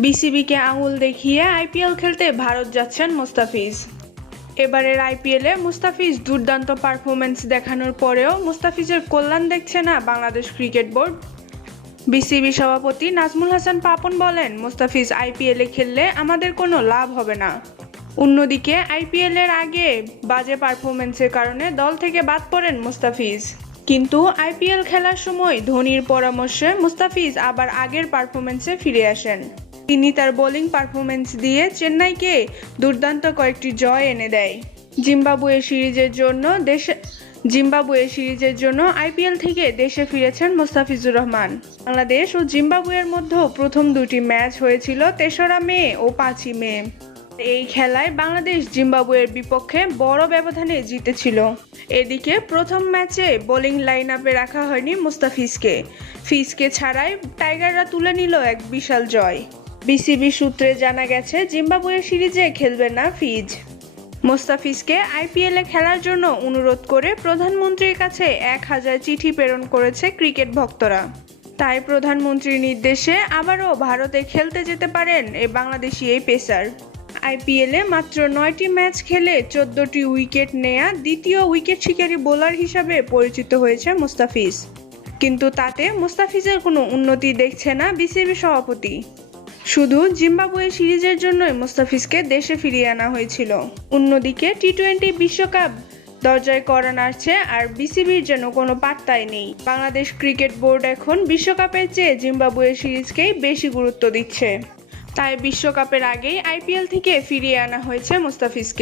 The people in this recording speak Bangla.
বিসিবিকে আঙুল দেখিয়ে আইপিএল খেলতে ভারত যাচ্ছেন মুস্তাফিজ। এবারের আইপিএলে মুস্তাফিজ দুর্দান্ত পারফরমেন্স দেখানোর পরেও মুস্তাফিজের কল্যাণ দেখছে না বাংলাদেশ ক্রিকেট বোর্ড। বিসিবি সভাপতি নাজমুল হাসান পাপন বলেন, মুস্তাফিজ আইপিএলে খেললে আমাদের কোনো লাভ হবে না। অন্যদিকে আইপিএলের আগে বাজে পারফরমেন্সের কারণে দল থেকে বাদ পড়েন মুস্তাফিজ। কিন্তু আইপিএল খেলার সময় ধোনির পরামর্শে মুস্তাফিজ আবার আগের পারফরমেন্সে ফিরে আসেন। তিনি তার বোলিং পারফরমেন্স দিয়ে চেন্নাইকে দুর্দান্ত কয়েকটি জয় এনে দেয়। জিম্বাবুয়ে সিরিজের জন্য দেশে জিম্বাবুয়ে সিরিজের জন্য আইপিএল থেকে দেশে ফিরেছেন মোস্তাফিজুর রহমান। বাংলাদেশ ও জিম্বাবুয়ের মধ্যে প্রথম দুটি ম্যাচ হয়েছিল তেসরা মে ও পাঁচই মে। এই খেলায় বাংলাদেশ জিম্বাবুয়ের বিপক্ষে বড় ব্যবধানে জিতেছিল। এদিকে প্রথম ম্যাচে বোলিং লাইন আপে রাখা হয়নি মুস্তাফিজকে। ফিজকে ছাড়াই টাইগাররা তুলে নিল এক বিশাল জয়। বিসিবি সূত্রে জানা গেছে জিম্বাবুয়ে সিরিজে খেলবে না ফিজ। মোস্তাফিজকে আইপিএলে খেলার জন্য অনুরোধ করে প্রধানমন্ত্রীর কাছে এক হাজার চিঠি প্রেরণ করেছে ক্রিকেট ভক্তরা। তাই প্রধানমন্ত্রীর নির্দেশে আবারও ভারতে খেলতে যেতে পারেন এই বাংলাদেশি এই পেসার। আইপিএলে মাত্র নয়টি ম্যাচ খেলে চোদ্দটি উইকেট নেয়া দ্বিতীয় উইকেট শিকারী বোলার হিসাবে পরিচিত হয়েছে মুস্তাফিজ। কিন্তু তাতে মুস্তাফিজের কোনো উন্নতি দেখছে না বিসিবি সভাপতি। শুধু জিম্বাবুয়ে সিরিজের জন্যই মোস্তাফিজকে দেশে ফিরিয়ে আনা হয়েছিল। অন্যদিকে টি টোয়েন্টি বিশ্বকাপ দরজায় করা নাড়ছে আর বিসিবির যেন কোনো পাত্তাই নেই। বাংলাদেশ ক্রিকেট বোর্ড এখন বিশ্বকাপের চেয়ে জিম্বাবুয়ে সিরিজকেই বেশি গুরুত্ব দিচ্ছে। তাই বিশ্বকাপের আগেই আইপিএল থেকে ফিরিয়ে আনা হয়েছে মুস্তাফিজকে।